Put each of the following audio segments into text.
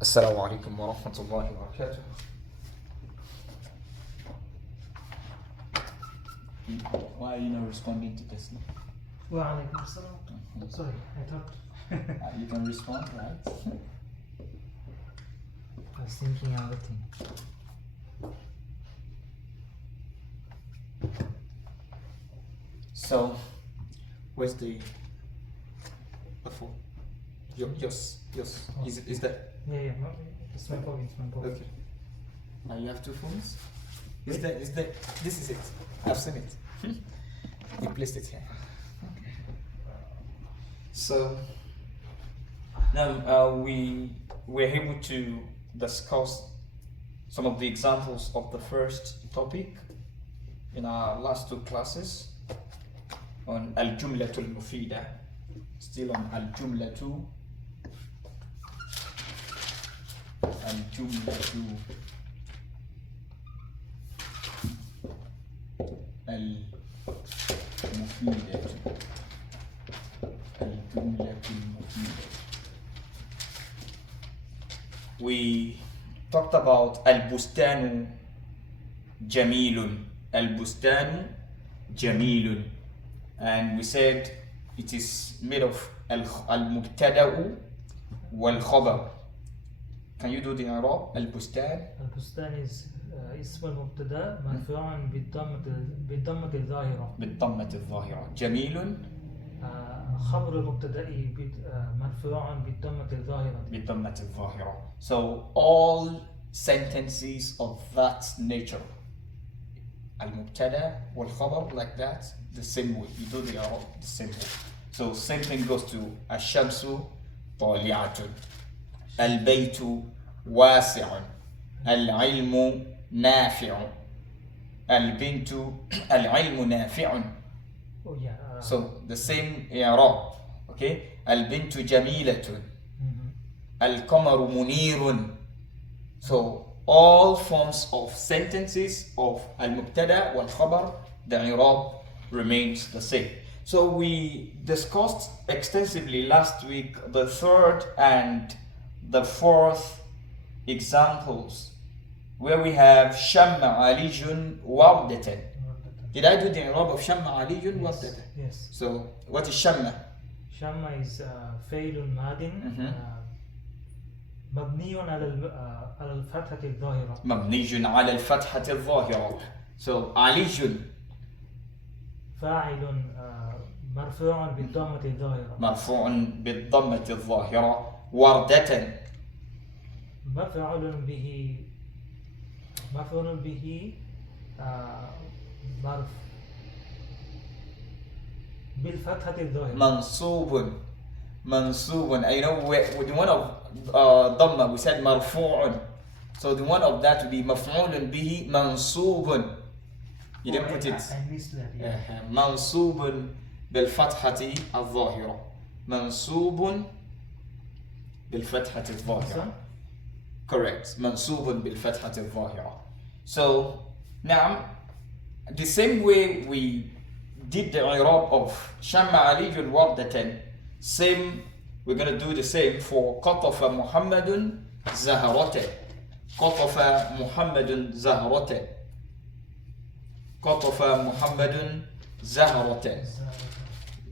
السلام عليكم ورحمة الله وبركاته. Why are you not responding to this? وعليكم السلام. Sorry, I thought You can respond, right? I was thinking other thing. So, where's the phone? Yes. Is that Yeah, no, it's my pocket, okay? Now you have two phones. Is that this is it? I've seen it. You placed it here. So now we were able to discuss some of the examples of the first topic in our last two classes on الجملة المفيدة. Still on الجملة المفيدة. We talked about البستان جميل. البستان جميل, and we said it is made of المبتدأ والخبر. Can you do the إعراب؟ البستان. البستان اسم المبتدا مرفوع بالضمة الظاهرة. بالضمة الظاهرة. جميل. خبر المبتدا مرفوع بالضمة الظاهرة. بالضمة الظاهرة. So all sentences of that nature, المبتدا والخبر, like that, the same way. You do the إعراب the same way. So same thing goes to الشمس طالعة. البيت واسع. العلم نافع. البنت العلم نافع. Oh yeah. So the same إعراب. Okay. البنت جميلة. القمر منير. So all forms of sentences of المبتدا والخبر, the إعراب remains the same. So we discussed extensively last week the third and the fourth examples where we have شم علي وردة. Did I do the إعراب of شم علي وردة? Yes. So what is شم? شم is فعل ماض مبني على الفتحة الظاهرة. مبني على الفتحة الظاهرة. So علي فاعل مرفوع بالضمة الظاهرة. مرفوع بالضمة الظاهرة. وردة مفعول به بالفتحة الظاهرة. منصوب. I know with the one of ضمة we said مرفوع. So the one of that would be مفعول به منصوب. You didn't put it. I missed that. Yeah. منصوب بالفتحة الظاهرة. منصوب بالفتحة الظاهرة. Correct. منصوب بالفتحة الظاهرة. So now the same way we did the إعراب of شم علي وردة, same we're going to do the same for قطف محمد زهرة. قطف محمد زهرة. قطف محمد زهرة.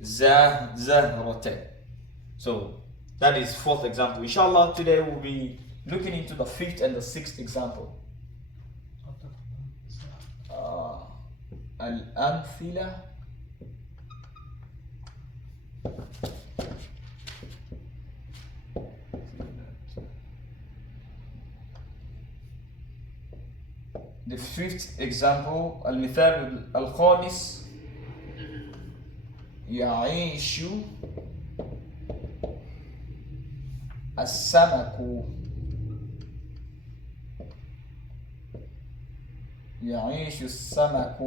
زهرة. So that is fourth example. Inshallah, today we'll be looking into the fifth and the sixth example. الأمثلة. The fifth example, المثال الخامس. يعيش السمك. يعيش السمك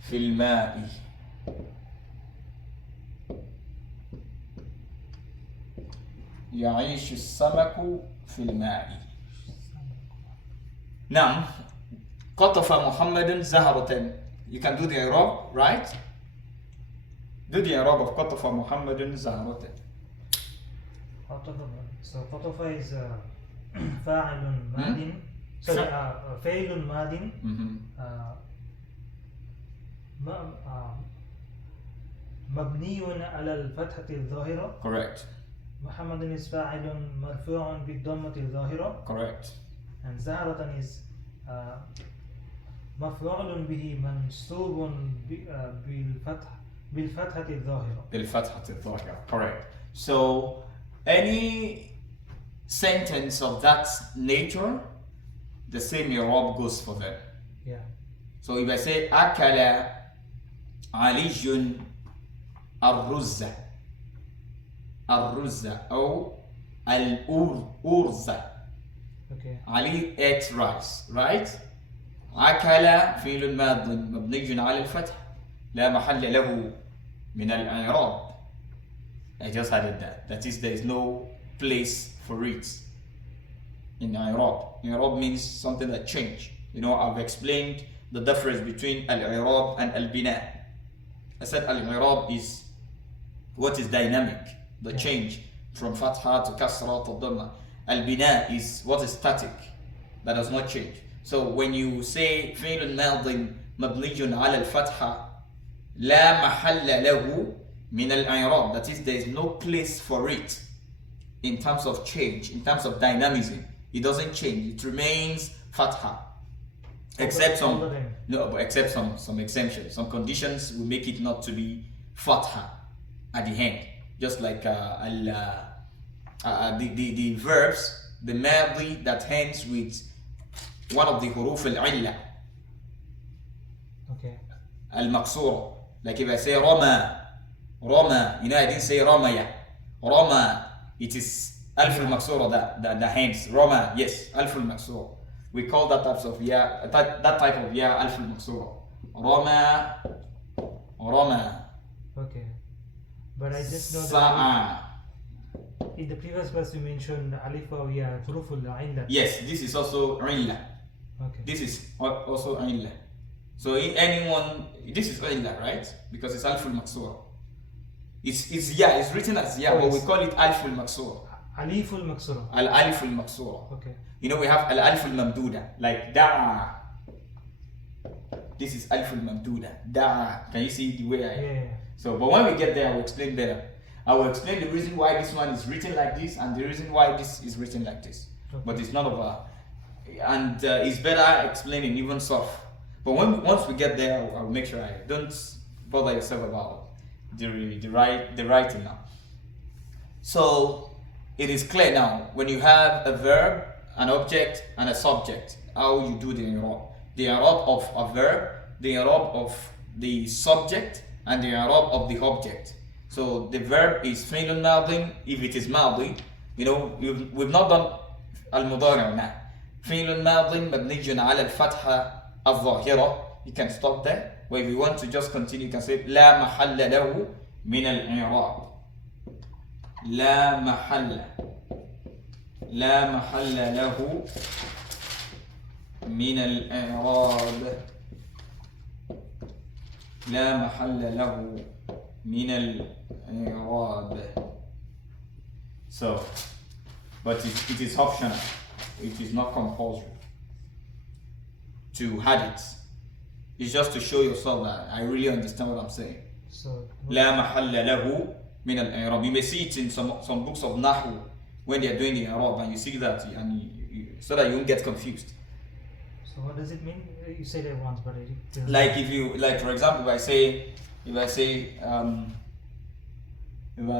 في الماء. يعيش السمك في الماء. نعم. قطف محمد زهرة. You can do the إعراب, right? Do the إعراب of قطف محمد زهرة. So خطف is فاعل ماد. Sorry, فعل ماد. مبني على الفتحة الظاهرة. Correct. محمد is فاعل مرفوع بالضمة الظاهرة. Correct. And زهرة is مفعول به منصوب بالفتحة الظاهرة. بالفتحة الظاهرة. Correct. So any sentence of that nature, the same i'rab goes for them. Yeah. So if I say أكل علي الرز أو الأرز. Okay. علي ate rice, right? أكل فعل ماض مبني على الفتح لا محل له من الإعراب. I just added that. That is, there is no place for it in i'rab. I'rab means something that change. You know, I've explained the difference between al-i'rab and al-bina. I said al-i'rab is what is dynamic, the change from fatha to kasra to dhamma. Al-bina is what is static, that does not change. So when you say فعل ماض مبني على الفتحة لا محل له من الإعراب, that is, there is no place for it in terms of change, in terms of dynamism. It doesn't change, it remains fatha, except some exemptions. Some conditions will make it not to be fatha at the end, just like the verbs, the madi that ends with one of the huruf al-illa. Okay. Al-maqsura. Like if I say Rama, you know, I didn't say Ramaya. Rama, it is alf al-maqsura, the hands. Rama, yes, alf al-maqsura. We call that type of ya, that type of ya alf al-maqsura. Rama. Okay. But I just know Sa'a. in the previous verse you mentioned alif wa ya huruf al-illa. Yes, this is also illa. Okay. This is also illa. So anyone, this is illa, right? Because it's alf al-maqsura. It's written as ya, but we call it alf al-maqsura. Alif al-maqsura. Al-alif al-maqsura. Okay. You know, we have al-alif al-mamduda, like da'a. This is alif al-mamduda, da'a. Can you see the way I am? Yeah. So, but when we get there, I will explain better. I will explain the reason why this one is written like this and the reason why this is written like this. Okay. But it's not of a, and it's better explaining even soft. But once we get there, I'll make sure I don't bother yourself about the writing now. So it is clear now when you have a verb, an object, and a subject, how you do the i'rab. The i'rab of a verb, the i'rab of the subject, and the i'rab of the object. So the verb is fi'l madin if it is madi. You know, we've not done al-mudari' now. فعل ماض مبني على الفتحة الظاهرة. You can stop there. But if you want to just continue, you can say لا محل له من الإعراب. لا محل له من الإعراب. لا محل له من الإعراب. So, but it is optional. It is not compulsory to have it. It's just to show yourself that I really understand what I'm saying. So لا محل له من الإعراب. You may see it in some books of Nahu when they are doing the i'rab, and you see that, and so that you won't get confused. So what does it mean? You said it once, but I didn't. Like if you, like for example, if I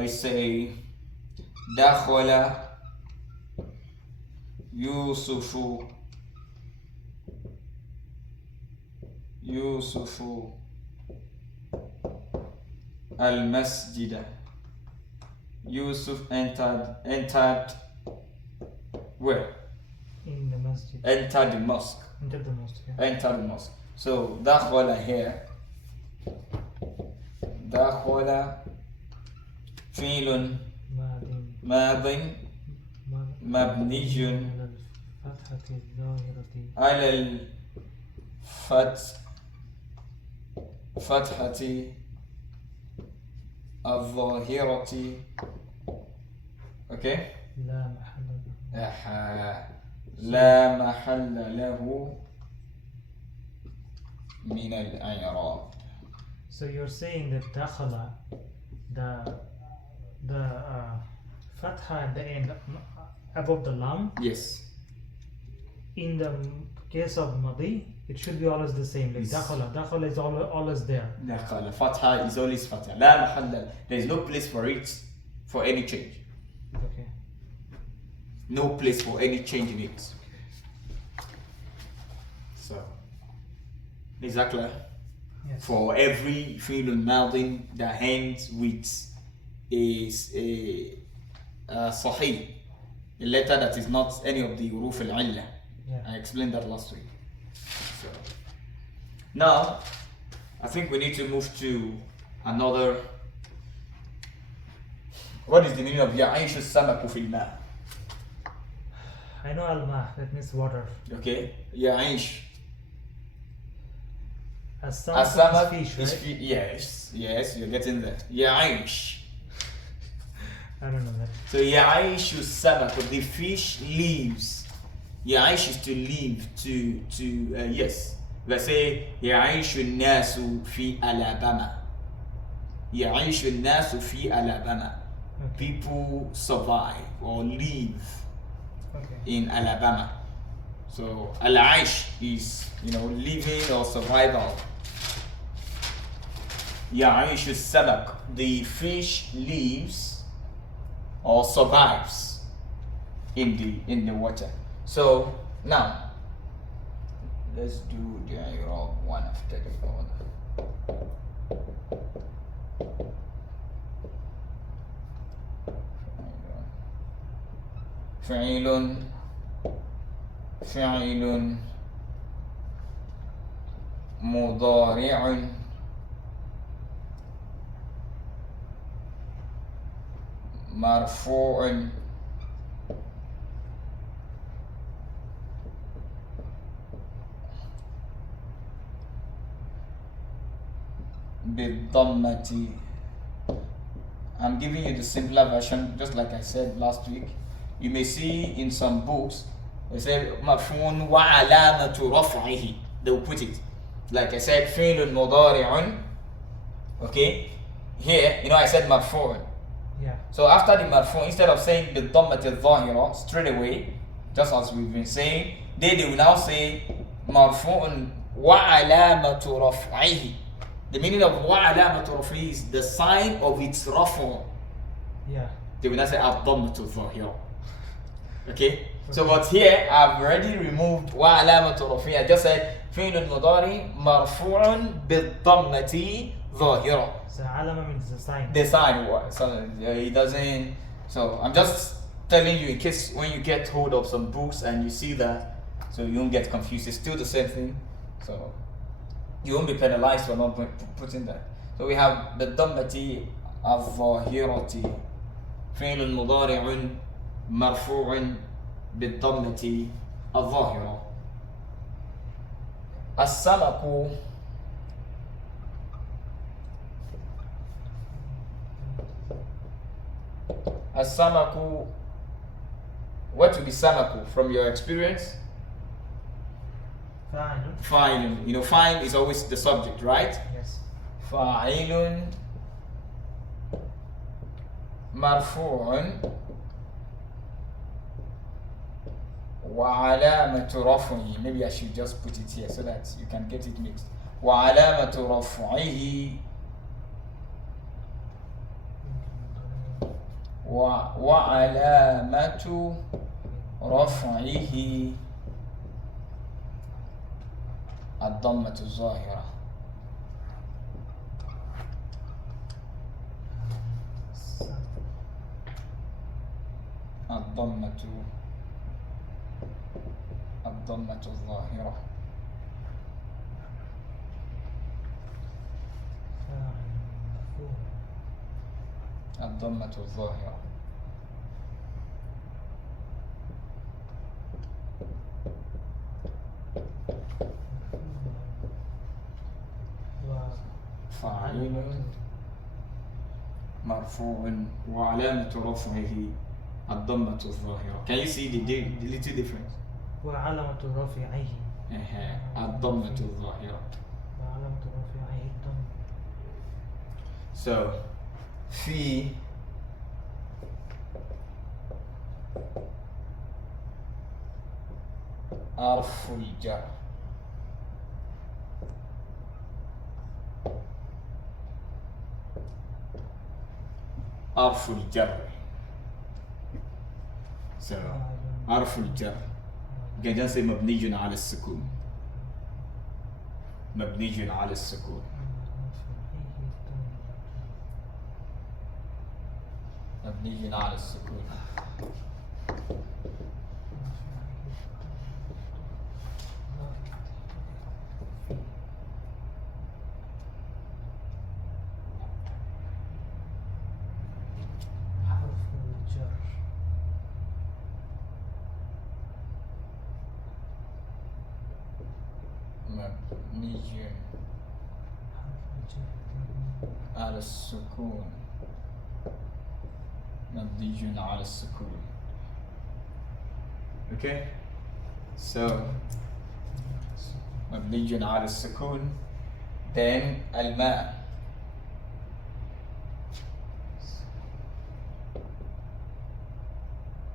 say دخل يوسف المسجد. Yusuf entered where? In the masjid. Entered the mosque. Entered the mosque. Yeah. Entered the mosque. So دخل here. دخل فعل ماض مبني على الفتحة الظاهرة Okay. لا محل له. لا محل له من الإعراب. So you're saying that دخل the fatha at the end above the lam. Yes. In the case of madi, it should be always the same. Like Yes. dakhala is always there. دخل fatha is always fatha. لا محل. There is no place for it for any change. Okay. No place for any change in it. So exactly. Yes. For every fi'l madin that ends with a sahih, a letter that is not any of the huruf al-illa. Yeah. I explained that last week. So now I think we need to move to another. What is the meaning of يعيش السمك في الماء? I know al-ma, that means water. Okay, يعيش. As-samak is fish, right? Yes, you're getting there. يعيش. I don't know that. So يعيش السمك, the fish lives. يعيش is to live, yes. Let's say يعيش الناس في ألابما. يعيش الناس في ألابما. Okay. People survive or live Okay. in Alabama. So al-aish is, living or survival. يعيش السمك, the fish lives or survives in the water. So now let's do the i'rab one after the other. فعيل مضارع مرفوع بالضمة. I'm giving you the simpler version, just like I said last week. You may see in some books, they say مفعول وعلامة رفعه. They will put it. Like I said, فعل مضارع. Okay? Here, I said مرفوع. Yeah. So after the marfu, instead of saying بالضمة الظاهرة straight away, just as we've been saying, they will now say مرفوع وعلامة رفعه. The meaning of وعلامة رفعه is the sign of its رفع. Yeah. They will not say الضمة الظاهرة. Okay? So but here I've already removed وعلامة رفعه. I just said فعل مضارع مرفوع بالضمة ظاهرة. So alama means the sign. The sign, so it doesn't. So I'm just telling you in case when you get hold of some books and you see that, so you won't get confused. It's still the same thing. So you won't be penalized for not putting that. So we have بالضمة الظاهرة فعل مضارع مرفوع بالضمة الظاهرة. السمك السمك. What would be samaku from your experience? Fine. Fine. Fine is always the subject, right? Yes. فاعل مرفوع وعلامة رفعه. Maybe I should just put it here so that you can get it mixed. وعلامة رفعه وعلامة رفعه الضمة الظاهرة. الضمة الظاهرة. الضمة الظاهرة. فاعل مرفوع وعلامة رفعه الضمة الظاهرة. Can you see the little difference? وعلامة رفعه. الضمة الظاهرة. وعلامة رفعه الضم. So في حرف الجر. حرف الجر. So حرف الجر كان say مبني على السكون. مبني على السكون. مبني على السكون. مبني على السكون. مبني على السكون. Okay, so مبني على السكون. Then الماء.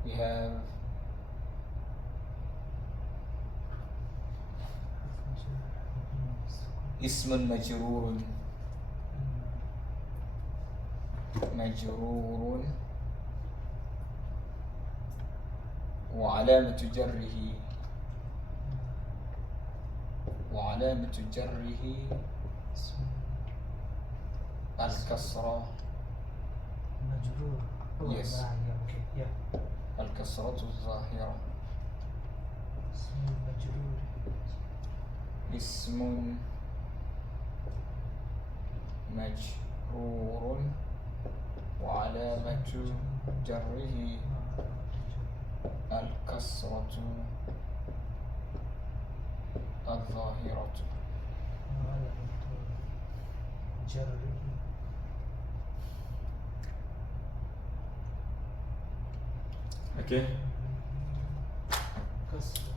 We have اسم مجرور. مجرور وعلامة جره. وعلامة جره الكسرة. مجرور. Yes. Okay. Yeah. الكسرة الظاهرة. اسم مجرور. اسم مجرور وعلامة جره الكسرة الظاهرة. جره. Okay. كسرة.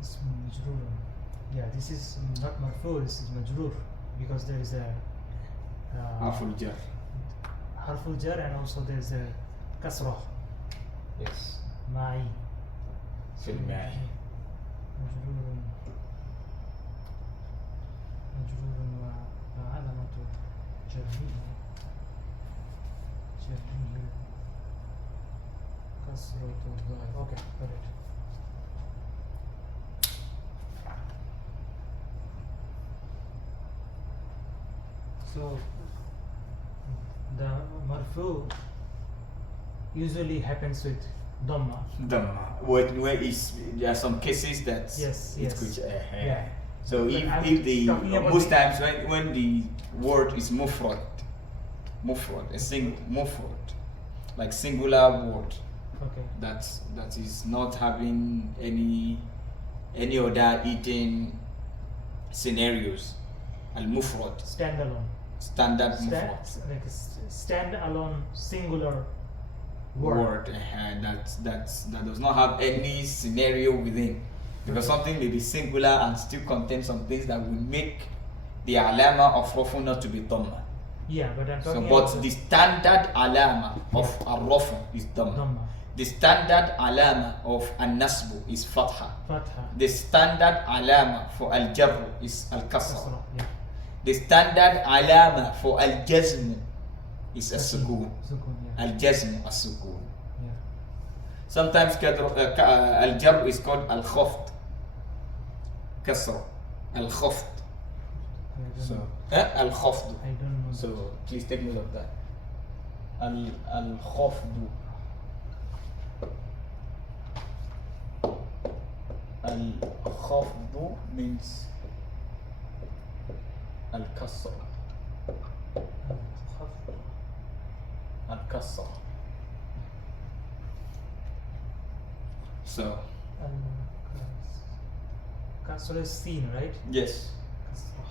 اسم مجرور. Yeah, this is not مرفوع, this is مجرور because there is a حرف الجر. حرف الجر and also there is a كسرة. Yes. معي. في الماء. مجرور. مجرور وعلامة جره. جره كسرة الظاهر. Okay, got it. So the marfu usually happens with dhamma. Dhamma. Where is there are some cases that Yes, it yes. could. Yeah. So But I'm if the talking about most the- times when the word is mufrad, a single mufrad, like singular word Okay. that is not having any other eating scenarios. Al mufrad, Standalone. standard mufrad. Like a stand-alone singular word. And that does not have any scenario within, because something may be singular and still contain some things that will make the alama of rafu not to be dhamma. Yeah, but I'm So talking but about the standard alama of al-rafu is dhamma. dhamma. The standard alama of al-nasbu is fatha. Fatha. The standard alama for al-jarr is al-kasra. Kasra. Yeah. The standard alama for al-jazm is al-sukun. Sukun, yeah. Al-jazm al-sukun. Yeah. Sometimes al-jarr is called al-khafd. Kasra. Al-khafd. I don't know. Al-khafd. I don't know. So please take note of that. Al-khafd. Al-khafd means al-kasra. كسر. So Kasra is seen, right? yes. Kasra.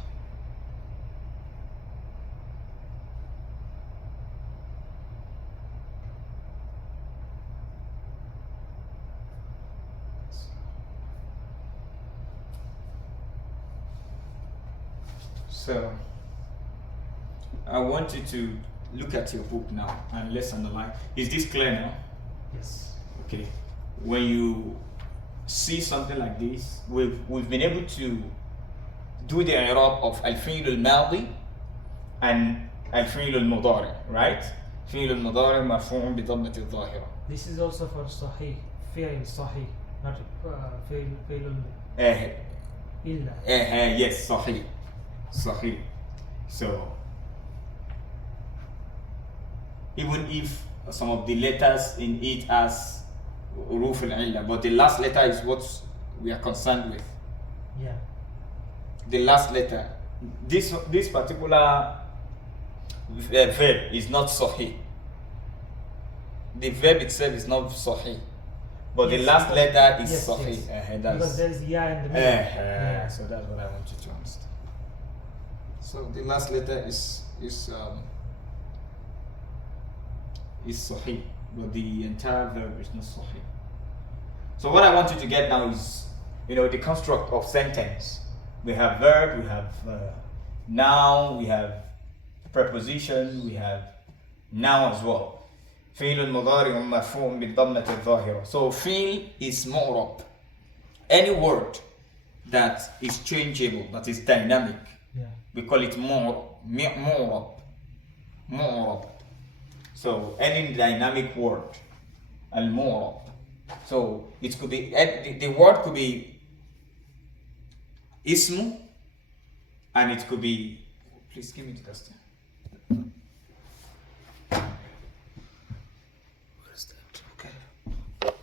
So I want you to look at your book now and let's underline. Is this clear now? Yes. Okay. When you see something like this, we've been able to do the i'rab of al-fi'l al-madi and al-fi'l al-mudari, right? fi'l al-mudari مرفوع بضمة الظاهرة. This is also for Sahih. فعل صحيح. Not فعل إلا. Yes, صحيح. صحيح. So even if some of the letters in it has huruf al-illa, but the last letter is what we are concerned with. Yeah. The last letter. This particular verb is not sahih. The verb itself is not sahih, but the Yes, last because- letter is yes, sahih. yes. That's- Because there is ya in the middle. Yeah. So that's what I want you to understand. So the last letter is sahih, but the entire verb is not sahih. So what I want you to get now is, the construct of sentence. We have verb, we have noun, we have preposition, we have noun as well. فعل مضارع مرفوع بالضمة الظاهرة. So fi'l is mu'rab. Any word that is changeable, that is dynamic, Yeah. we call it mu'rab. Mu'rab. So any dynamic word, al-mu'rab. So it could be, the word could be ismu, and it could be, please give me the duster. What is that? Okay.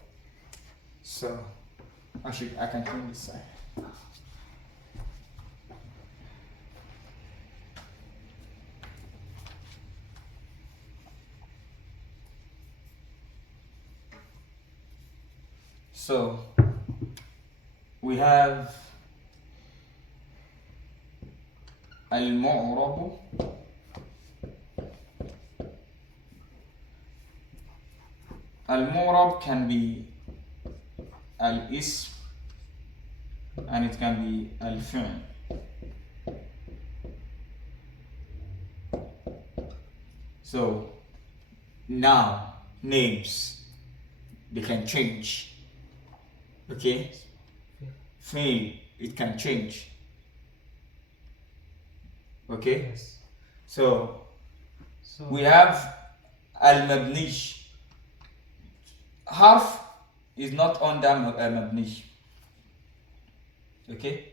So I can clean this side. So we have al-mu'rab. Al-mu'rab can be al-ism and it can be al-fi'l. So now names, they can change. Okay, fi'l, it can change. Okay, Yes. so So we have al-mabni. Harf is not under mabni. Okay,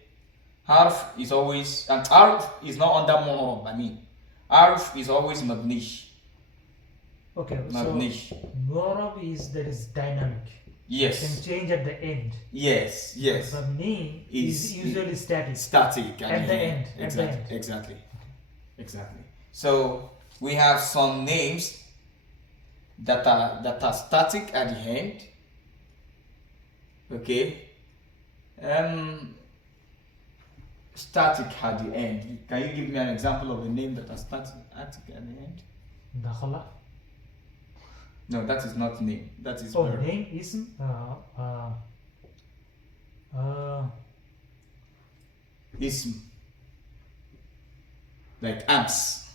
harf is always, and harf is not under mu'rab. Harf is always mabni. okay. Mabni. So mu'rab is that is dynamic. Yes. Can change at the end. Yes. Yes. But name is usually static. Static At the end, at the Exactly. end. Exactly. Exactly. So we have some names that are static at the end. Okay. Static at the end. Can you give me an example of a name that are static at the end? Dakhala. No, that is not name. That is Oh, verb. name ism. Ism. Like ams.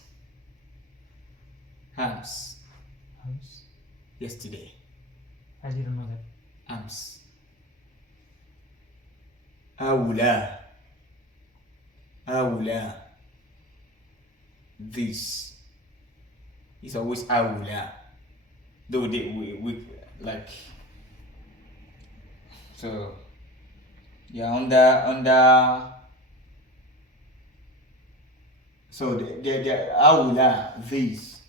Ams. Yesterday. I didn't know that. Ams. أولى. أولى. This is always أولى. Though we like, so yeah, under so the أولى, these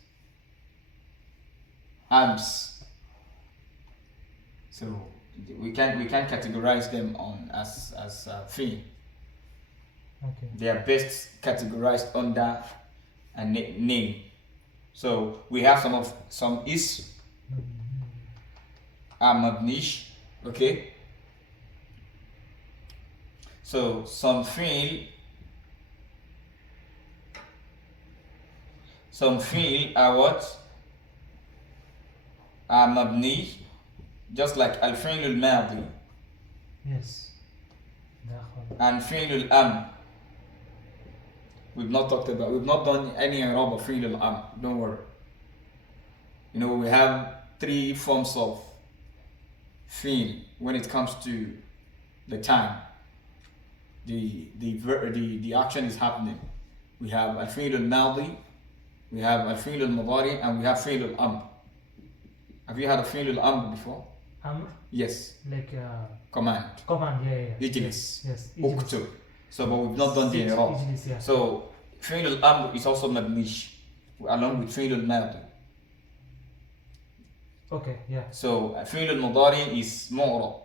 arms. So we can categorize them on as thing. Okay. They are best categorized under a name. So we have some ism mabnish, okay? So some fi'l are what? Are mabni, just like al-fi'l al-madi Yes. داخل. and fi'l al-am. We've not done any i'rab of fi'l al-am, don't worry. You know, we have 3 forms of fi'l when it comes to the time the action is happening. We have al-fi'l al-madi, we have al-fi'l al-mudari, and we have fi'l al-amr. Have you heard of fi'l al-amr before? Amr, Yes. like Command. command, yeah. Ijlis. Yes. Uktub. So, but we've not done the i'rab. Ijlis, yeah. So, fi'l al-amr is also mabnish along with fi'l al-madi. Okay, yeah. So, fi'l al-mudari is mu'rab.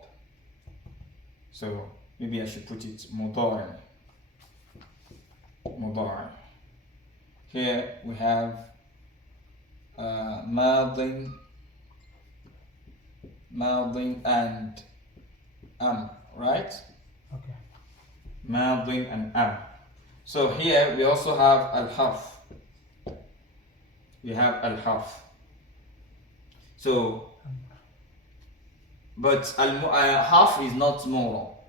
So, maybe I should put it mudari. Mudari. Here we have madin and right? Okay. Madin and So here we also have al-harf. We have al-harf. So, but harf is not moral.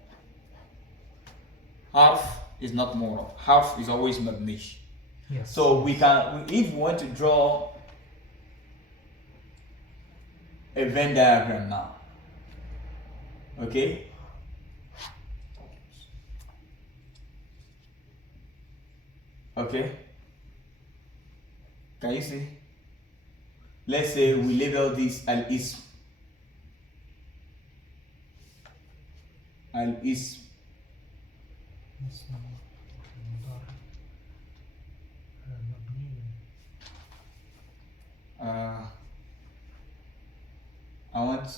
Harf is not moral. Harf is always mabnish. Yes. So if we want to draw a Venn diagram now, okay? Okay? Can you see? Let's say we label this al-ism. Al-ism. اسم مضارع مبني. I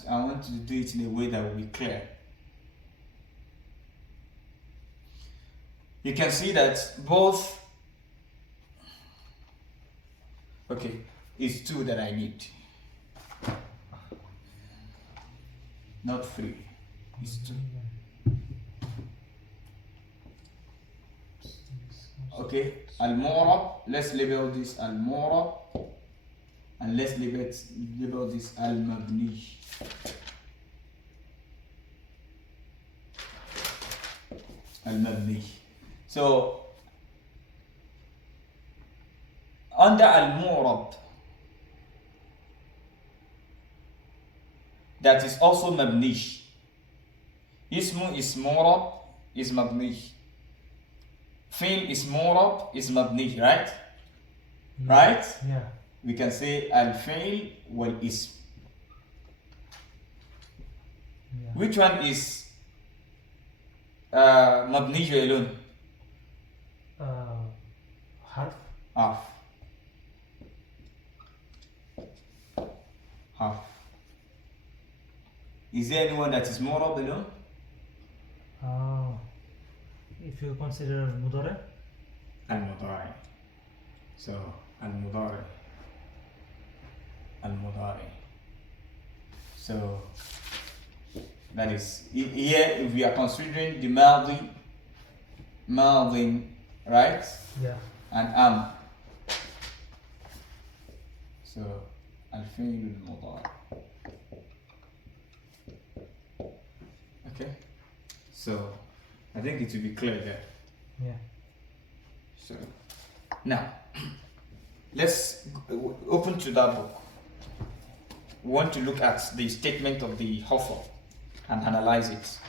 want to do it in a way that will be clear. You can see that both. Okay, it's 2 that I need, not 3. It's 2. Okay, al-mu'rab. Let's label this al-mu'rab, and let's label this al-mabni. Al-mabni. So under al-mu'rab, that is also mabni. Ismu is mu'rab, is mabni. Fi'l is mu'rab, is mabni, right? Right? Yeah. We can say al-fi'l wal-ism. Yeah. Which one is mabni alone? حرف. Half. Half. Is there anyone that is mu'rab alone? If you consider مضارع. Al-mudari. So al-mudari. Al-mudari. So that is here. If we are considering the madi, right? Yeah. And so al-fi'l al-mudari. Okay. So I think it will be clear there. Yeah. So now let's open to that book. We want to look at the statement of the author and analyze it.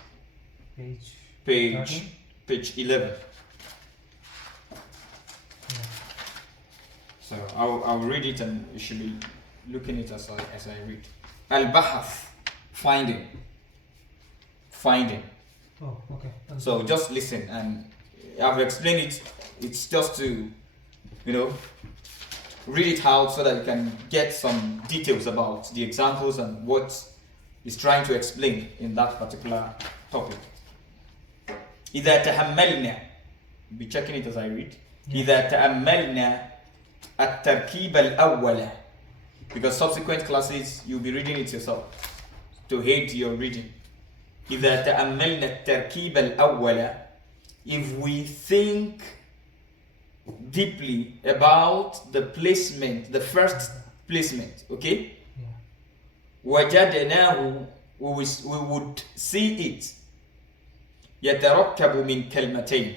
Page 11. Yeah. So I'll read it, and you should be looking at it as I read. Al-bahath, finding. Oh, okay. So just listen, and I've explained it. It's just to, read it out so that you can get some details about the examples and what is trying to explain in that particular topic. إذا تأملنا, be checking it as I read. إذا تأملنا التركيب الأول, because subsequent classes you'll be reading it yourself to aid your reading. إذا تأملنا التركيب الأول, if we think deeply about the placement, the first placement, okay? Yeah. وجدناه, we would see it يتركب من كلمتين,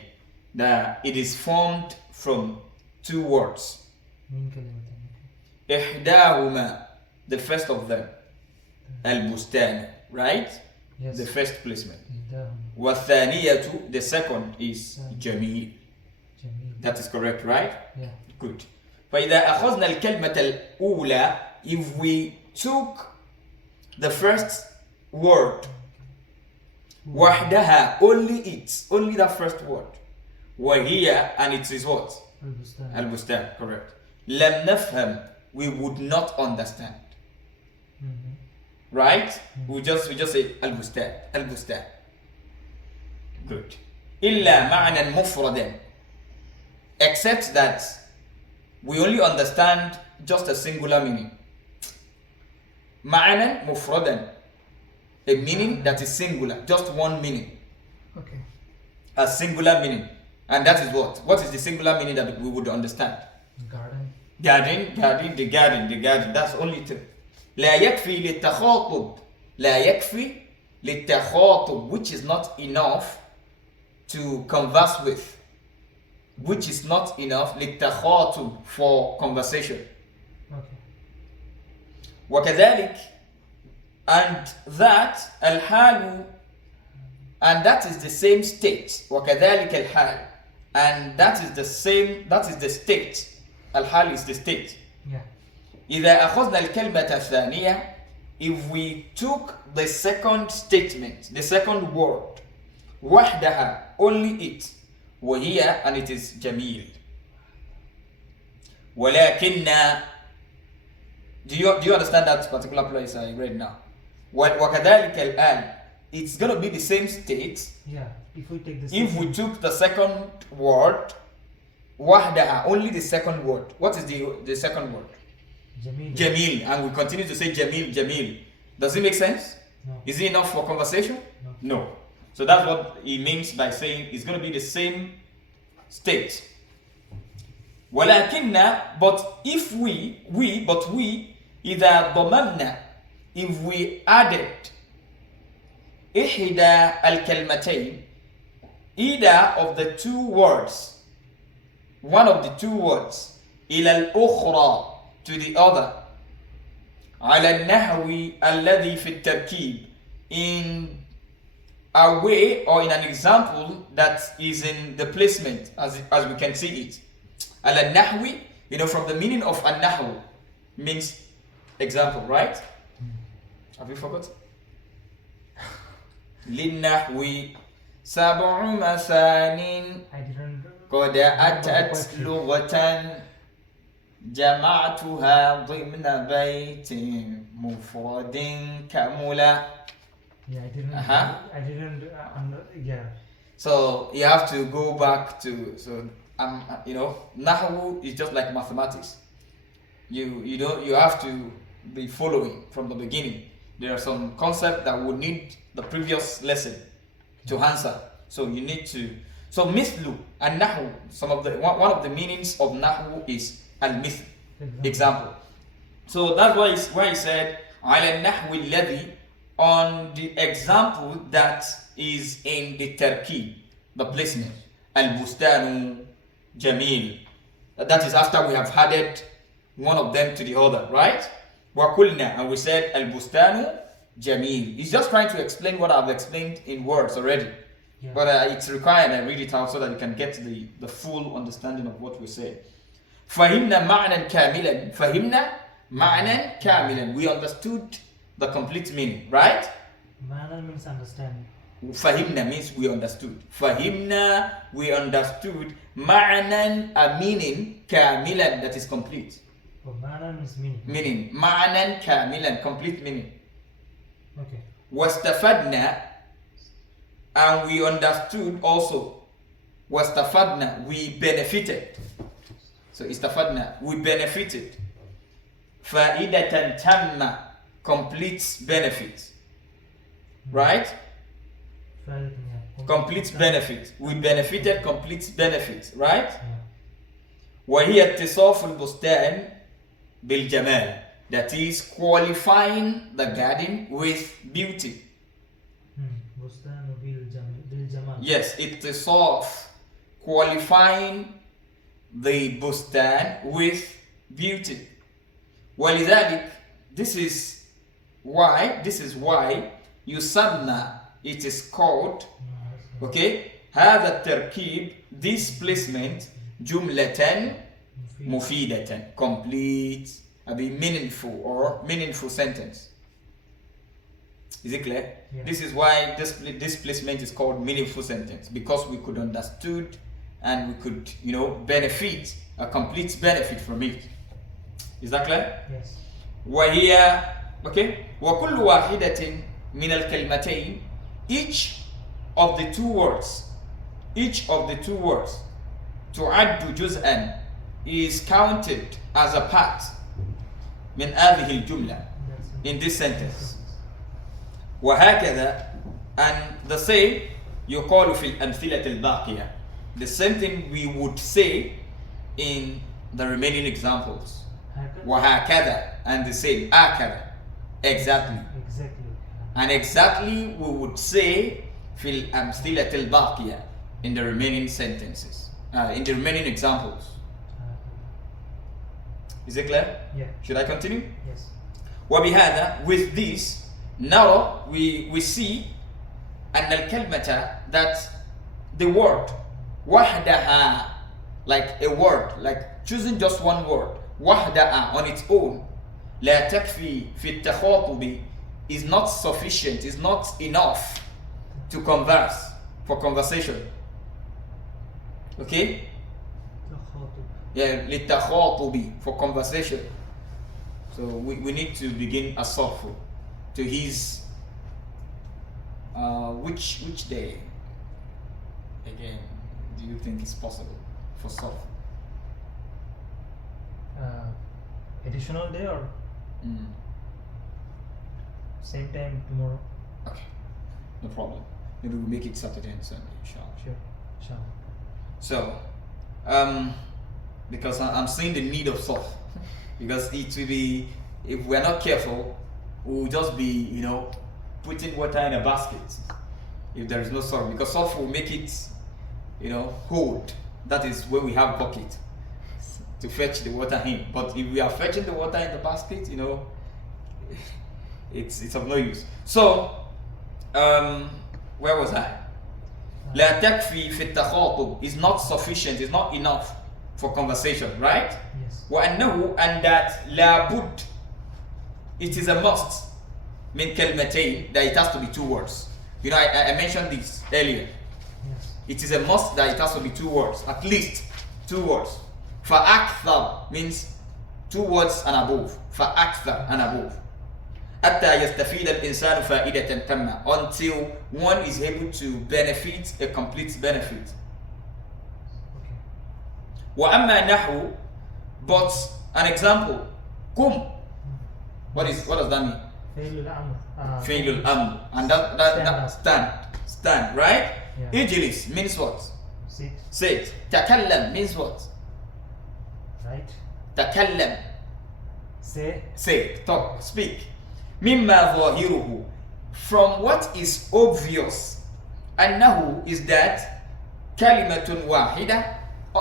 that it is formed from two words. من كلمتين. إحداهما, the first of them, البستان, right? Yes. The first placement. إحداهما. والثانية, the second is جميل. جميل. That is correct, right? Yeah. Good. فإذا أخذنا الكلمة الأولى, if we took the first word وحدها, only it, only that first word, وهي, and it is what? البستان. البستان, correct. لم نفهم, we would not understand, right? We just say البستان, البستان. Good. إلا معنى مفردا, except that we only understand just a singular meaning. معنى مفردا, a meaning that is singular, just one meaning, Okay. a singular meaning. And that is what? What is the singular meaning that we would understand? Garden. The garden, that's only two. لا يكفي للتخاطب, لا يكفي للتخاطب, which is not enough to converse with, which is not enough للتخاطب, for conversation. Okay. وكذلك, and that الحال, and that is the same state. وكذلك الحال, and that is the same, that is the state. الحال is the state. Yeah. إذا أخذنا الكلمة الثانية, if we took the second statement, the second word, وحدها, only it, وهي, and it is جميل. ولكن, do you understand that particular place I read now? وكذلك الآن, it's going to be the same state. Yeah. If we take the If we took the second word, وحدها, only the second word. What is the second word? Jamil. Jamil, and we continue to say Jamil, Jamil. Does it make sense? No. Is it enough for conversation? No. No. So that's what he means by saying it's going to be the same state. ولكن, but if we, إذا ضممنا, if we added إحدى الكلمتين, either of the two words, one of the two words, إلى الأخرى, to the other, على النحو الذي في التركيب, in a way or in an example that is in the placement, as we can see it. على النحو, from the meaning of النحو means example, right? Have you forgotten? للنحو سبع مثال I didn't. قد أتت لغة جمعتها ضمن بيت مفرد كملا. Yeah, I didn't. Uh-huh. I didn't. Yeah. So you have to go back to, Nahu is just like mathematics. You have to be following from the beginning. There are some concepts that would need the previous lesson to answer. So you need to. So mithlu and nahu, one of the meanings of nahu is al-mithl, example. So that's why he said ala nahwi alladhi, on the example that is in the tarkib, the placement, al-bustanu jamil. That is after we have added one of them to the other, right? Wa kulna, and we said al-bustanu jamil. He's just trying to explain what I've explained in words already. Yeah. But it's required I read it out so that you can get the full understanding of what we say. فهمنا معنى كاملا. فهمنا معنى كاملا. We understood the complete meaning, right? Mana means understanding. فهمنا means we understood. فهمنا, we understood. معنى, a meaning. كاملا, that is complete. Oh, mana means meaning. Meaning. معنى كاملا, complete meaning. Okay. واستفدنا, and we understood also. واستفدنا, we benefited. So استفدنا, we benefited. فائدة تامة, complete benefit. Right? فائدة يعني Complete benefit. We benefited complete benefit. Right? Yeah. وهي اتصاف البستان بالجمال. That is qualifying the garden with beauty. بستان بالجمال. Yes, اتصاف, qualifying the bustan with beauty. ولذلك, this is why يسمى, it is called, okay, هذا التركيب, this placement, جملة مفيدة, complete, meaningful or meaningful sentence. Is it clear? Yeah. This is why this placement is called meaningful sentence, because we could understood and we could, benefit, a complete benefit from it. Is that clear? Yes. وهي, okay, وكل واحدة من الكلمتين, each of the two words تعد جزءا, is counted as a part من هذه الجملة, in this sentence. وهكذا, and the same يقال في الأمثلة الباقية. The same thing we would say in the remaining examples. وهكذا, and the same, هكذا, exactly. And exactly we would say في الأمثلة الباقية, in the remaining sentences, in the remaining examples. Is it clear? Yeah. Should I continue? Yes. وبهذا, with this, now we see أن الكلمة, that the word وحدها, like a word, like choosing just one word, وحدها on its own, لا تكفي في التخاطب, is not sufficient, is not enough to converse, for conversation. Okay? Yeah, للتخاطب, for conversation. So we need to begin a صرف to his which day again do you think is possible for صرف? Additional day or same time tomorrow? Okay, no problem. Maybe we'll make it Saturday and Sunday, inshallah. Sure. So, because I'm seeing the need of صرف, because it will be, if we're not careful, we'll just be, putting water in a basket if there is no salt, because salt will make it, hold. That is where we have bucket to fetch the water in. But if we are fetching the water in the basket, it's of no use. So, where was I? لا تكفي في التخاطب, is not sufficient, is not enough for conversation, right? Yes. وأنه, and that لابد, it is a must, من كلمتين, that it has to be two words. I mentioned this earlier. Yes. It is a must that it has to be two words, at least two words. فأكثر means two words and above. فأكثر and above. حتى يستفيد الإنسان فائدة تامة, until one is able to benefit a complete benefit. Okay. وأما نحو, but an example, قم. What does that mean? فعل الأمر. فعل الأمر, and that stand, right? Yeah. اجلس means what? Sit. تكلم means what? Right. تكلم, Say. talk, speak. مما ظاهره, from what is obvious, أنه is that كلمة واحدة,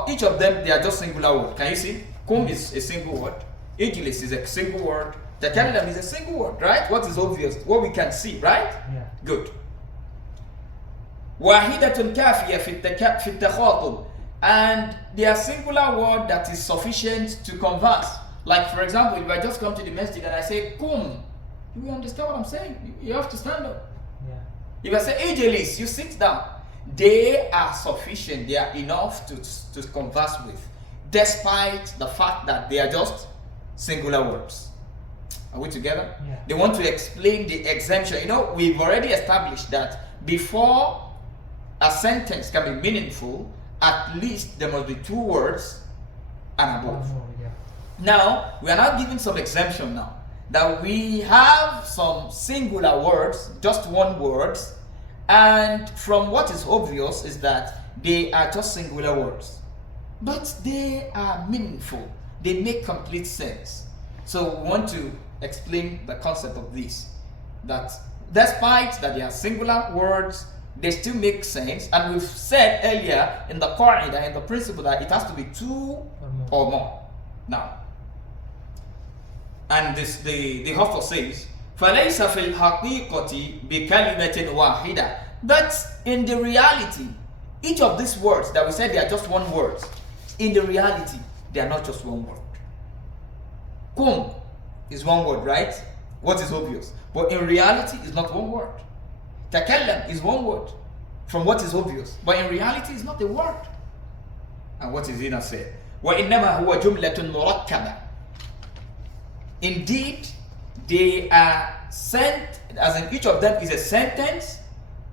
each of them they are just singular word. Can you see? قم is a single word, اجلس is a single word, تكلم is a single word, right? What is obvious? What we can see, right? Yeah. Good. واحدة كافية في التخاطب, and they are singular word that is sufficient to converse. Like for example, if I just come to the masjid and I say قم, do you understand what I'm saying? You have to stand up. Yeah. If I say اجلس, you sit down. They are sufficient, they are enough to converse with, despite the fact that they are just singular words. Are we together? Yeah. They want to explain the exemption. We've already established that before a sentence can be meaningful, at least there must be two words and above. More, yeah. Now, we are now giving some exemption now. That we have some singular words, just one word, and from what is obvious is that they are just singular words. But they are meaningful. They make complete sense. So we want to explain the concept of this. That despite that they are singular words, they still make sense. And we've said earlier in the qaida, in the principle, that it has to be two or more. Now, and this the author says, فَلَيْسَ فِي الْحَقِيقَةِ بِكَلِمَةٍ وَاحِدَةٍ. But in the reality, each of these words that we said they are just one word, in the reality, they are not just one word. Kum is one word, right? What is obvious? But in reality, it's not one word. Takallam is one word from what is obvious. But in reality, it's not a word. And what is Zina said? وَإِنَّمَا هُوَ جُمْلَةٌ مُرَكَّبَةٌ. Indeed, they are sent, as in each of them is a sentence,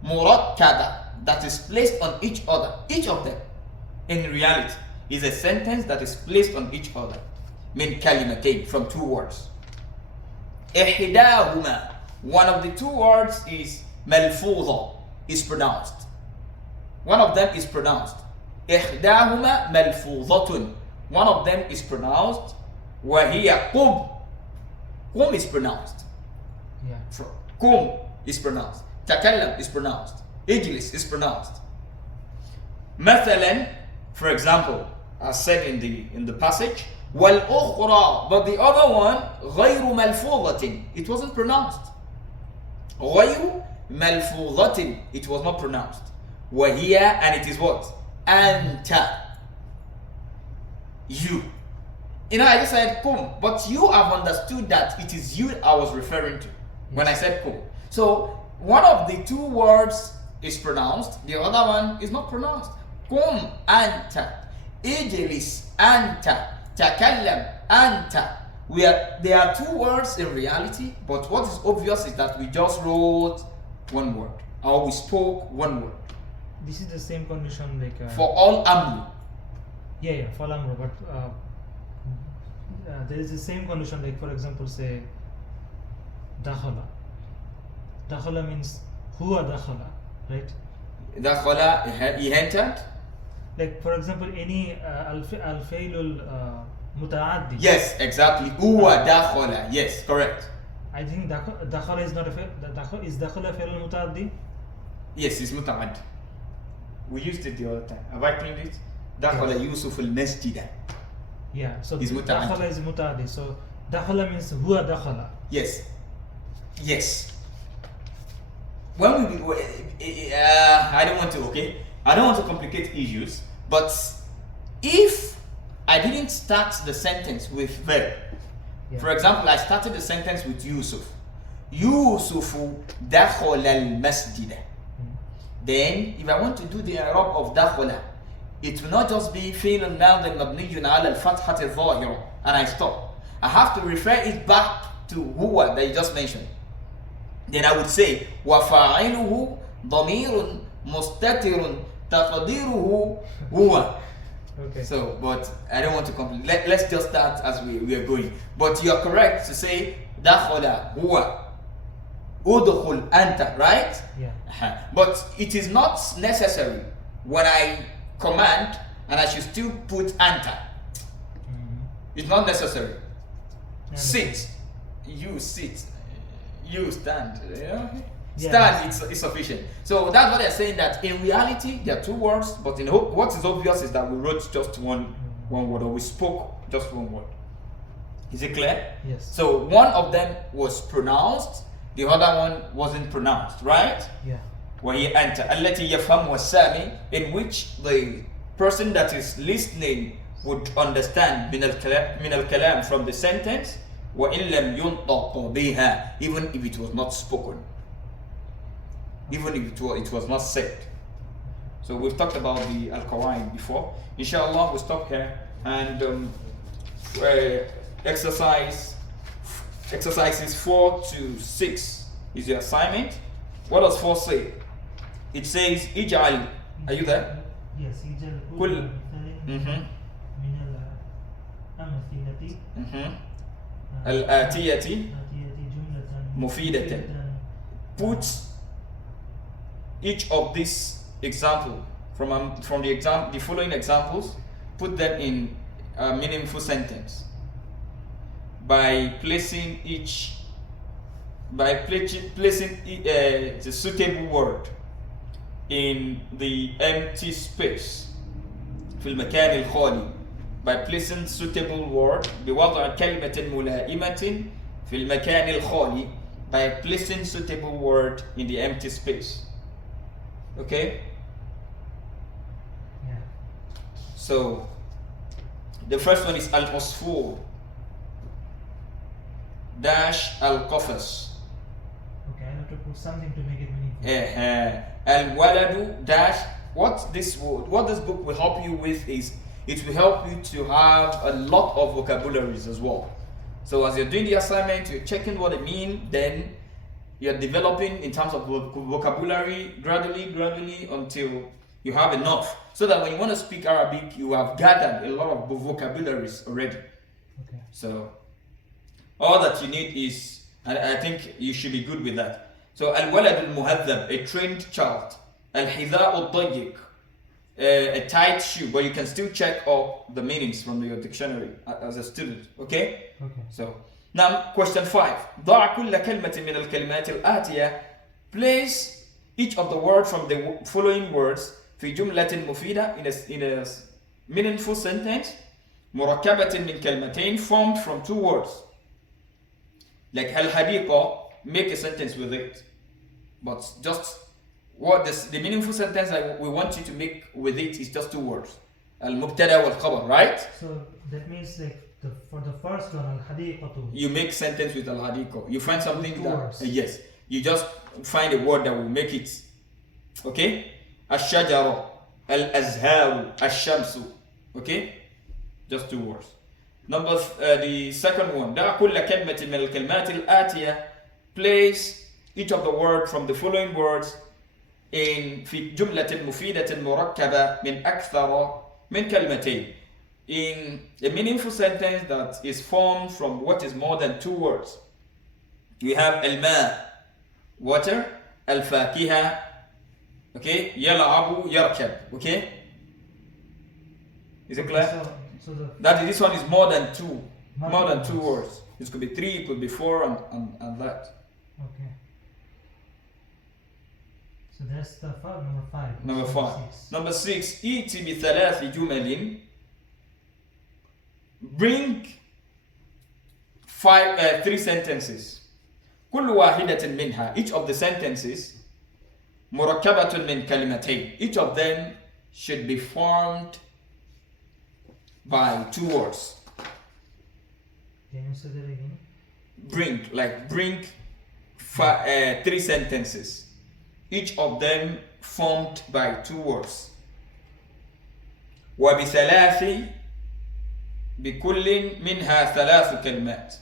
murakkaba, that is placed on each other. Each of them, in reality, is a sentence that is placed on each other. Min kalimatain, from two words. Ihdahuma, one of the two words is malfudha, is pronounced. One of them is pronounced. Ihdahuma malfudhatun, one of them is pronounced. Wahiya qum, qum is pronounced. Yeah. Qum is pronounced. Takallam is pronounced. Ijlis is pronounced. Mathalan, for example, as said in the passage, wal ukhra, but the other one, ghayru malfudhatin, it wasn't pronounced. Ghayru malfudhatin, it was not pronounced. Wahiya, and it is what? Anta, you. You know, I just said kum, but you have understood that it is you I was referring to when I said kum. So one of the two words is pronounced, the other one is not pronounced. Kum anta, ijlis anta, takallam anta. There are two words in reality, but what is obvious is that we just wrote one word, or we spoke one word. This is the same condition like For all amru. yeah, for amru, but there is the same condition, like for example, say dakhala. Dakhala means huwa dakhala, right? Dakhala, he entered. Like for example, any al-failul mutaaddi. Yes, exactly. Huwa dakhala. Yes, correct. I think dakhala is not a fail. Is dakhala failul mutaaddi? Yes, it's muta'add. We used it the other time. Have I cleaned it? Dakhala Yusuf al-masjida. Yeah, so Is mutaaddi. dakhala is mutaaddi. So dakhala means huwa dakhala. Yes. Yes. When we I don't want to, okay? I don't want to complicate issues, but if I didn't start the sentence with verb, Yeah. for example, I started the sentence with Yusuf. Yusufu dakhala al-masjida. Then, if I want to do the i'rab of dakhala, it will not just be fi'l madhi mabniyun ala al-fathah al-zahira and I stop. I have to refer it back to huwa that you just mentioned. Then I would say wa fa'iluhu damirun mustatirun taqdiruhu huwa. Okay. So, but I don't want to complicate. Let's just start as we are going. But you are correct to say dakhala huwa. Udkhul anta, right? Yeah. But it is not necessary when I command and I should still put anta. It's not necessary. Sit. You sit. You stand. Yeah. Stand, it's sufficient. So that's what they're saying, that in reality there are two words, but in what is obvious is that we wrote just one word, or we spoke just one word. Is it clear? Yes. So one of them was pronounced, the other one wasn't pronounced, right? Yeah. وهي أنت التي يفهم السامع, in which the person that is listening would understand من الكلام from the sentence, وإن لم ينطق بها, even if it was not spoken, even if it was not said. So we've talked about the al-qawaid before. Inshallah, we'll stop here and exercises 4 to 6 is your assignment. What does 4 say? It says ij'al. Are you there? Yes. كل الآتية الآتية جملة مفيدة. Put each of these example from the following examples, put them in a meaningful sentence by placing the suitable word in the empty space في المكان الخالي. By placing suitable word بوضع كلمة ملائمة في المكان الخالي, by placing suitable word in the empty space. Okay? Yeah. So the first one is al-usfur dash al-qafas. Okay, I have to put something to make it meaningful. Al-waladu dash. What this book will help you with is it will help you to have a lot of vocabularies as well. So as you're doing the assignment, you're checking what it means, then you're developing in terms of vocabulary gradually until you have enough, so that when you want to speak Arabic, you have gathered a lot of vocabularies already. Okay. So all that you need is, and I think you should be good with that. So al-walad al-muhaddab, a trained child. Al-hidha al-dayiq, a tight shoe, but you can still check all the meanings from your dictionary as a student. Okay? Okay. So now question 5. ضع كل كلمة من الكلمات الآتية. Place each of the words from the following words في جملة مفيدة in a meaningful sentence مركبة من كلمتين formed from 2 words. Like الحديقة, make a sentence with it. But just what the meaningful sentence we want you to make with it is just 2 words. المبتدأ والخبر, right? So that means like for the first one, al-hadiqatu. You make sentence with al-hadiqah. You find something Two that words. Yes. You just find a word that will make it. Okay? Ash-shajara, al-azharu, ash-shamsu. Okay? Just 2 words. The second one. دع كل كلمة من الكلمات الآتية. Place each of the words from the following words في جملة مفيدة مركبة من أكثر من كلمتين. In a meaningful sentence that is formed from what is more than 2 words. We have al-ma, water, al-fakiha, okay, yal'abu, yarkab, okay? Is it clear? So This one is more than 2 Multiple words. It could be 3, it could be 4, and that. okay. So that's the number 5. Number 5. Number 6. إِئْتِ بِثَلَاثِ جُمَلٍ. Bring 3 sentences. كل واحدة منها. Each of the sentences مركبة من كلمتين. Each of them should be formed by 2 words. Can you say that again? Bring 3 sentences. Each of them formed by 2 words. وبثلاث بكل منها 3 كلمات.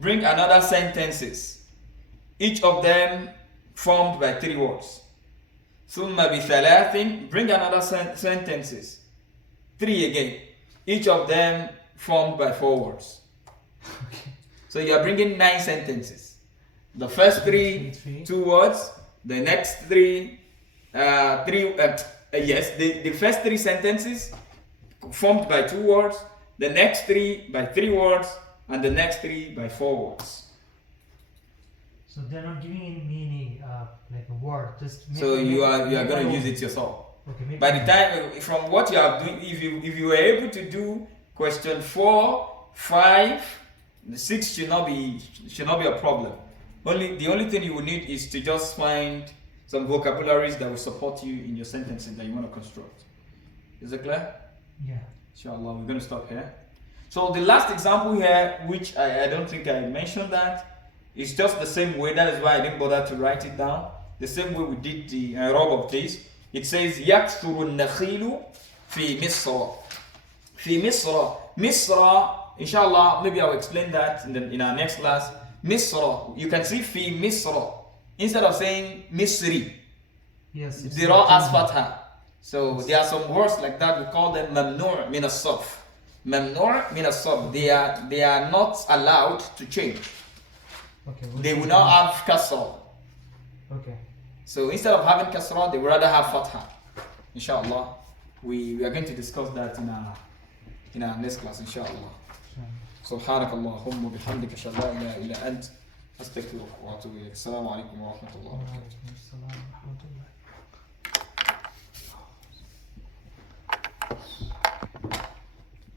Bring another sentences. Each of them formed by 3 words. ثم بثلاث. Bring another sentences. 3 again. Each of them formed by 4 words. Okay. So you are bringing 9 sentences. The first 3, 2 words. The next 3, the first 3 sentences formed by 2 words. The next 3 by 3 words, and the next 3 by 4 words. So they're not giving any meaning, like a word. Just make So you are make going to one use word. it yourself. Okay. Make By one the word. time from what you are doing, if you were able to do question 4, 5, 6 should not be a problem. The only thing you will need is to just find some vocabularies that will support you in your sentences that you want to construct. Is it clear? Yeah. Inshallah, we're going to stop here. So the last example here, which I don't think I mentioned that, is just the same way. That is why I didn't bother to write it down. The same way we did the Arab of this. It says يكثر النخيل في مصر. في مصر. مصر. Inshallah, maybe I'll explain that in our next class. Misra. You can see في مصر instead of saying Misri. Yes. They're all as fatha. So there are some words like that, we call them mamnu' min as-sarf. ممنوع من الصرف. They are not allowed to change. Okay. They will not have kasra. Okay. So instead of having kasra, they would rather have fatha. Inshallah, we are going to discuss that in our next class. Inshallah. سبحانك اللهم وبحمدك أشهد أن لا إله إلا أنت أستغفرك وأتوب إليك. السلام عليكم ورحمة الله وبركاته.